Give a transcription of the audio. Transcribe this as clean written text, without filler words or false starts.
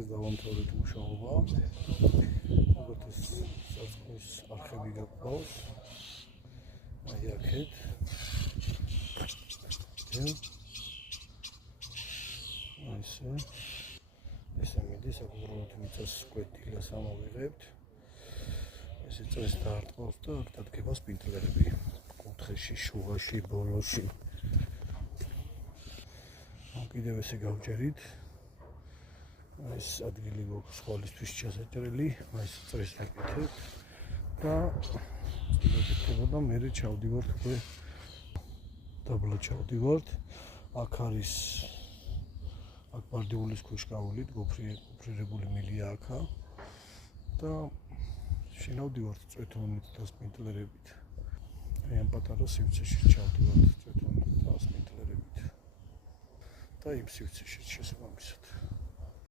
დღეს დავამთავრეთ მუშაობა. როგორც ეს საწყის არხები გაყავს. აი აქეთ. ესე მიდის, უბრალოდ მიწას კვეთილას ამოვიღებთ. ესე წეს დაარტყავს და აქ დადგება სპინტლერები. კუთხეში, შუაში, ბოლოში. კიდევ ესე გავჯერით. ეს ადგილი გვაქვს ხვალისთვის ჩასაჭრელი, ეს წრეს ვაკეთებ და წინაკეთებოდა მე ჩავდივართ უკვე დაბლა ჩავდივართ. აქ არის აქ ბარდიულის ქუშკაულით გოფრირებული მილია აქა და შინავდივართ წვეთონით და სპინტლერებით. აი ამ პატარა სივრცეში ჩავდივართ წვეთონით და სპინტლერებით და იმ სივრცეში შესაბამისად.